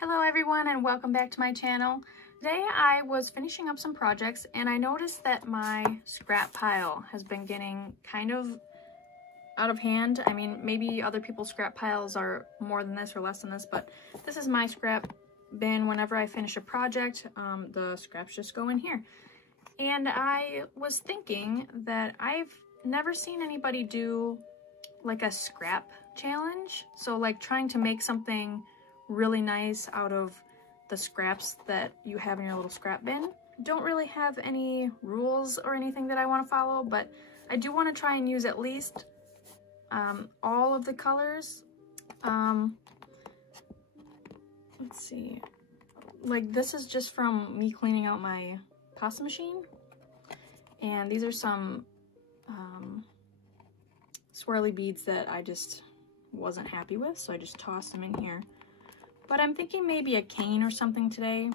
Hello everyone and welcome back to my channel. Today I was finishing up some projects and I noticed that my scrap pile has been getting kind of out of hand. I mean, maybe other people's scrap piles are more than this or less than this, but this is my scrap bin. Whenever I finish a project, the scraps just go in here. And I was thinking that I've never seen anybody do like a scrap challenge. So like trying to make something really nice out of the scraps that you have in your little scrap bin. Don't really have any rules or anything that I want to follow, but I do want to try and use at least all of the colors. Let's see, like this is just from me cleaning out my pasta machine, and these are some swirly beads that I just wasn't happy with, so I just tossed them in here. But I'm thinking maybe a cane or something today.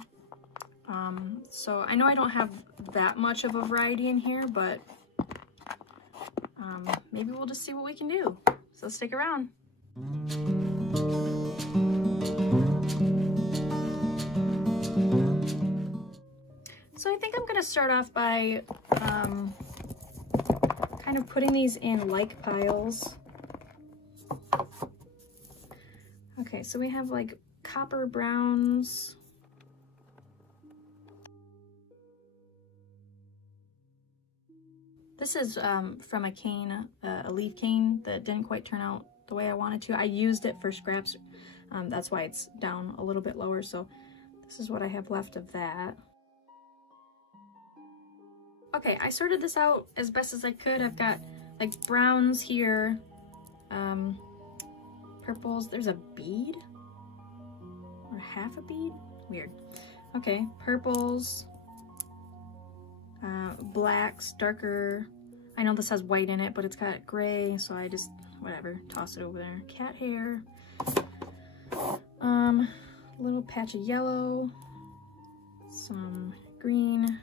So I know I don't have that much of a variety in here, but maybe we'll just see what we can do. So stick around. So I think I'm gonna start off by kind of putting these in like piles. Okay, so we have like copper browns. This is from a cane, a leaf cane that didn't quite turn out the way I wanted to. I used it for scraps. That's why it's down a little bit lower. So this is what I have left of that. Okay, I sorted this out as best as I could. I've got like browns here, purples. There's a bead. Or half a bead? Weird. Okay, purples, blacks, darker. I know this has white in it, but it's got gray, so I just, whatever, toss it over there. Cat hair. Little patch of yellow, some green,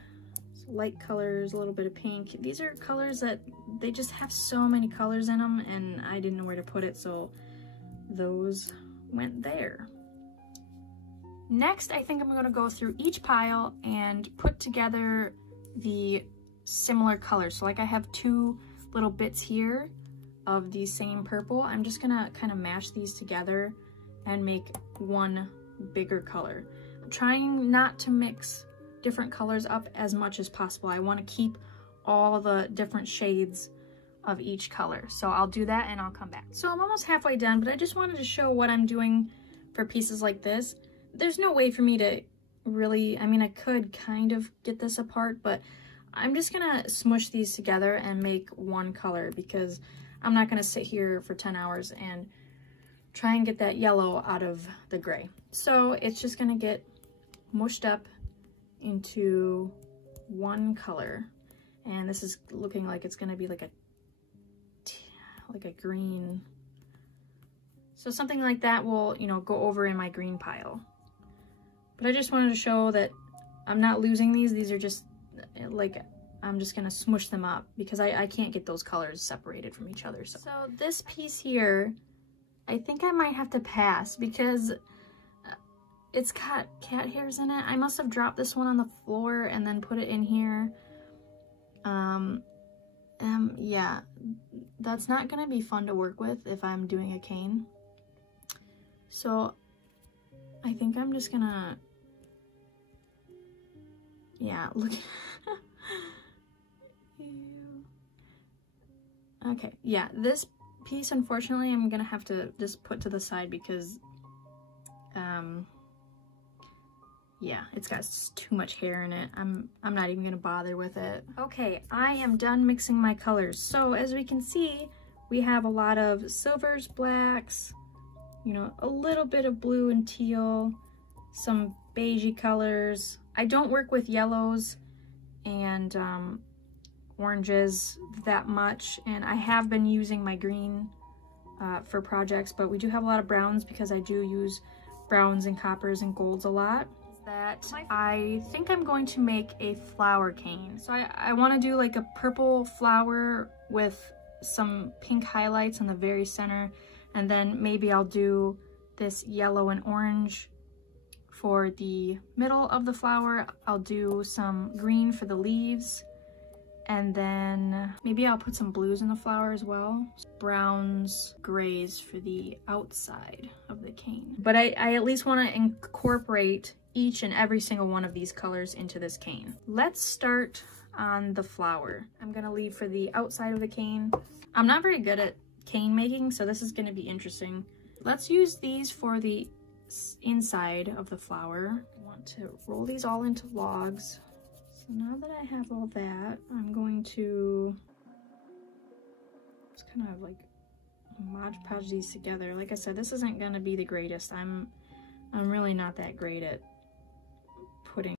some light colors, a little bit of pink. These are colors that they just have so many colors in them, and I didn't know where to put it, so those went there. Next, I think I'm going to go through each pile and put together the similar colors. So like I have two little bits here of the same purple. I'm just going to kind of mash these together and make one bigger color. I'm trying not to mix different colors up as much as possible. I want to keep all the different shades of each color. So I'll do that and I'll come back. So I'm almost halfway done, but I just wanted to show what I'm doing for pieces like this. There's no way for me to really, I mean, I could kind of get this apart, but I'm just gonna smush these together and make one color because I'm not gonna sit here for 10 hours and try and get that yellow out of the gray. So it's just gonna get mushed up into one color. And this is looking like it's gonna be like a green. So something like that will, you know, go over in my green pile. But I just wanted to show that I'm not losing these. These are just like, I'm just gonna smush them up because I can't get those colors separated from each other. So this piece here, I think I might have to pass because it's got cat hairs in it. I must have dropped this one on the floor and then put it in here. Yeah, that's not gonna be fun to work with if I'm doing a cane. So I think I'm just gonna, yeah, look. Okay, yeah, this piece, unfortunately, I'm gonna have to just put to the side because, yeah, it's got too much hair in it. I'm not even gonna bother with it. Okay, I am done mixing my colors. So as we can see, we have a lot of silvers, blacks, you know, a little bit of blue and teal, some beigey colors. I don't work with yellows and oranges that much, and I have been using my green for projects, but we do have a lot of browns because I do use browns and coppers and golds a lot. That I think I'm going to make a flower cane. So I want to do like a purple flower with some pink highlights in the very center, and then maybe I'll do this yellow and orange For the middle of the flower, I'll do some green for the leaves, and then maybe I'll put some blues in the flower as well. Browns, grays for the outside of the cane. But I at least want to incorporate each and every single one of these colors into this cane. Let's start on the flower. I'm gonna leave for the outside of the cane. I'm not very good at cane making, so this is gonna be interesting. Let's use these for the inside of the flower. I want to roll these all into logs. So now that I have all that, I'm going to just kind of like Mod Podge these together. Like I said, this isn't gonna be the greatest. I'm really not that great at putting.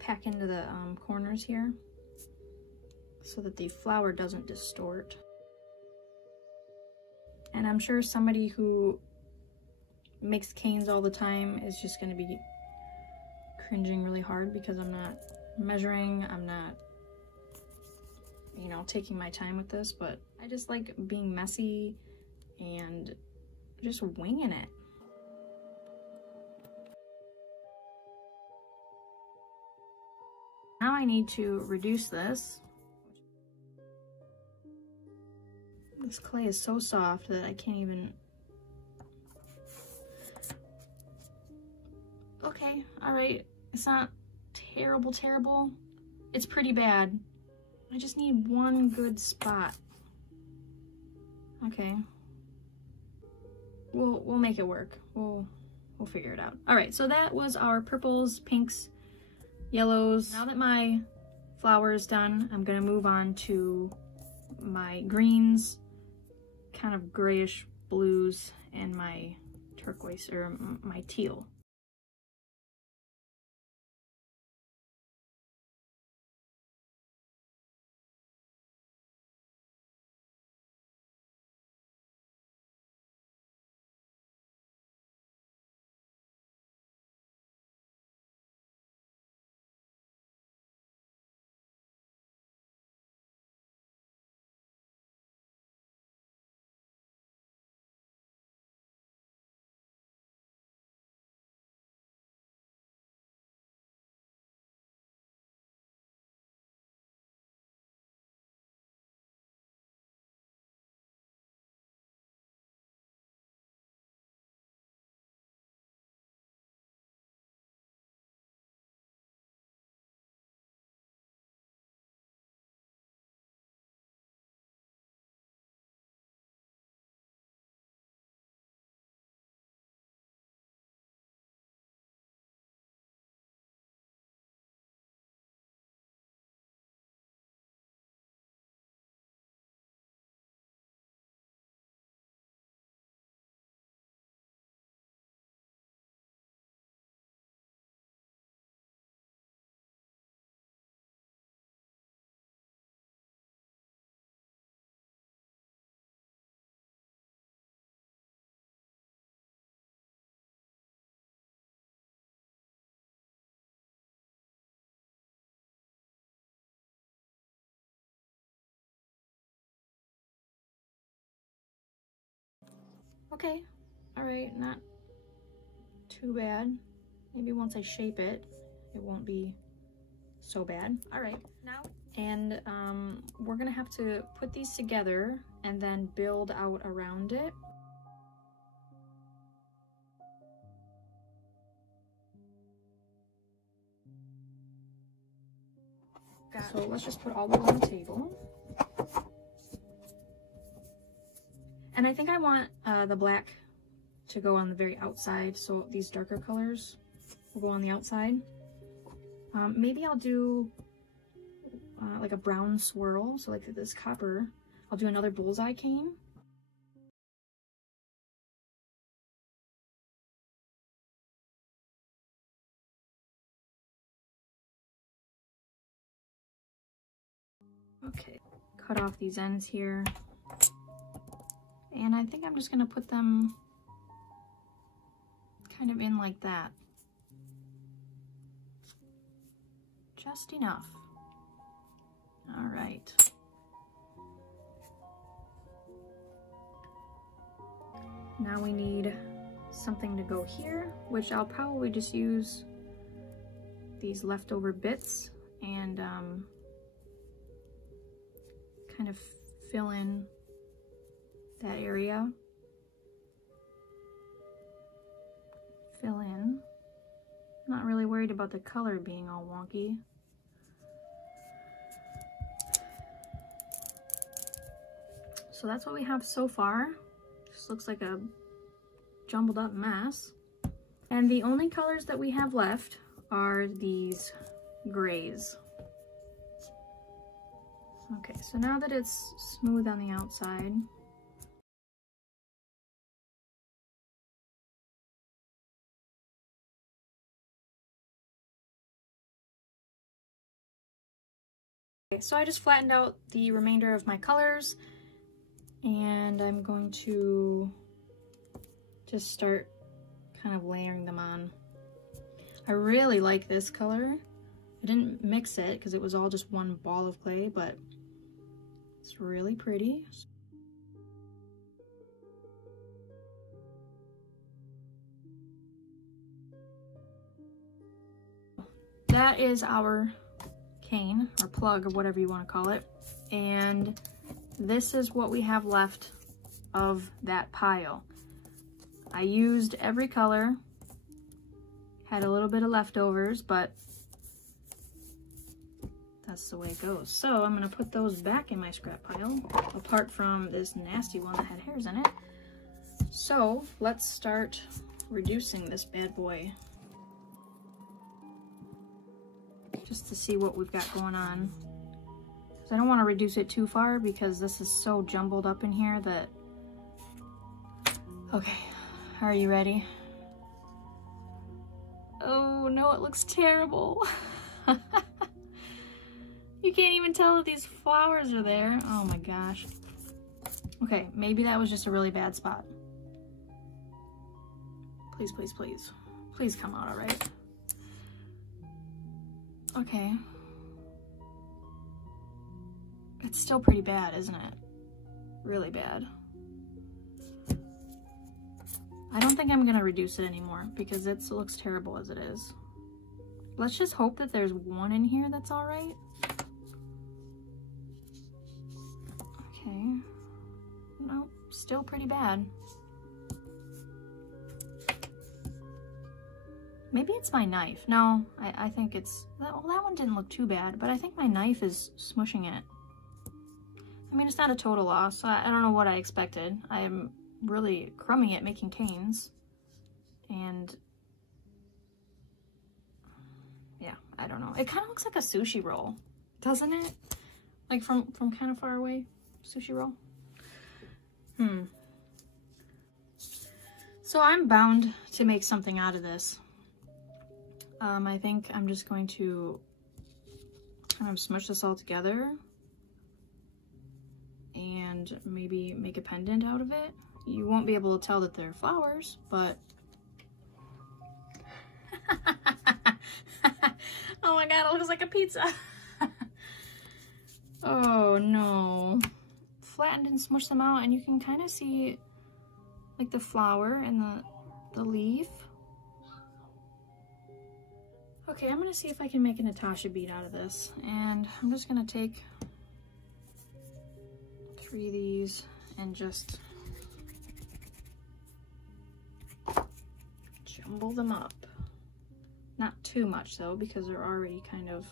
Pack into the corners here so that the flower doesn't distort. And I'm sure somebody who makes canes all the time is just going to be cringing really hard because I'm not measuring, I'm not, you know, taking my time with this, but I just like being messy and just winging it. Now I need to reduce this. This clay is so soft that I can't even... Okay, alright. It's not terrible, terrible. It's pretty bad. I just need one good spot. Okay. We'll make it work. We'll we'll figure it out. All right, so that was our purples, pinks, yellows. Now that my flower is done, I'm gonna move on to my greens, kind of grayish blues, and my turquoise, or my teal. Okay, all right, not too bad. Maybe once I shape it, it won't be so bad. All right, now, and we're gonna have to put these together and then build out around it. So let's just put all those on the table. And I think I want the black to go on the very outside, so these darker colors will go on the outside. Maybe I'll do like a brown swirl, so like this copper. I'll do another bullseye cane. Okay, cut off these ends here. And I think I'm just gonna put them kind of in like that. Just enough. All right. Now we need something to go here, which I'll probably just use these leftover bits and kind of fill in that area. Fill in. Not really worried about the color being all wonky. So that's what we have so far. Just looks like a jumbled up mess. And the only colors that we have left are these grays. Okay, so now that it's smooth on the outside, okay, so I just flattened out the remainder of my colors, and I'm going to just start kind of layering them on. I really like this color. I didn't mix it because it was all just one ball of clay, but it's really pretty. That is our cane, or plug, or whatever you want to call it. And this is what we have left of that pile. I used every color, had a little bit of leftovers, but that's the way it goes. So I'm gonna put those back in my scrap pile, apart from this nasty one that had hairs in it. So let's start reducing this bad boy just to see what we've got going on. I don't want to reduce it too far because this is so jumbled up in here that... Okay, are you ready? Oh no, it looks terrible. You can't even tell that these flowers are there. Oh my gosh. Okay, maybe that was just a really bad spot. Please, please, please. Please come out all right. Okay. It's still pretty bad, isn't it? Really bad. I don't think I'm gonna reduce it anymore because it looks terrible as it is. Let's just hope that there's one in here that's all right. Okay. Nope, still pretty bad. Maybe it's my knife. No, I think it's... Well, that one didn't look too bad, but I think my knife is smushing it. I mean, it's not a total loss. I don't know what I expected. I am really crummy at making canes. And... yeah, I don't know. It kind of looks like a sushi roll, doesn't it? Like from kind of far away. Sushi roll. So I'm bound to make something out of this. I think I'm just going to kind of smush this all together and maybe make a pendant out of it. You won't be able to tell that they're flowers, but... Oh my god, it looks like a pizza. Oh no. Flattened and smushed them out and you can kind of see like the flower and the leaf. Okay, I'm gonna see if I can make a Natasha bead out of this. And I'm just gonna take 3 of these and just jumble them up. Not too much though, because they're already kind of...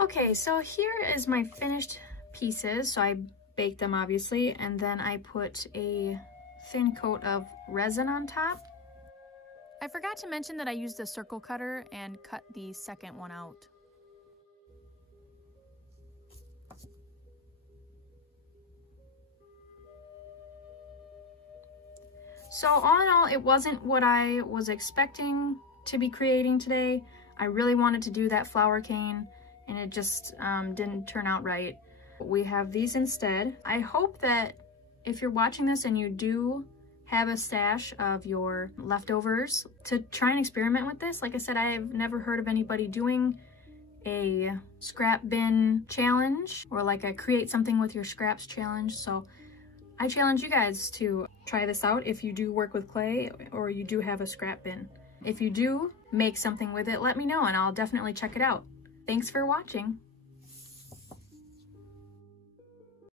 Okay, so here is my finished pieces. So I baked them obviously, and then I put a thin coat of resin on top. I forgot to mention that I used a circle cutter and cut the second one out. So all in all, it wasn't what I was expecting to be creating today. I really wanted to do that flower cane, and it just didn't turn out right. We have these instead. I hope that if you're watching this and you do have a stash of your leftovers, to try and experiment with this. Like I said, I've never heard of anybody doing a scrap bin challenge or like a create something with your scraps challenge. So I challenge you guys to try this out if you do work with clay or you do have a scrap bin. If you do make something with it, let me know and I'll definitely check it out. Thanks for watching.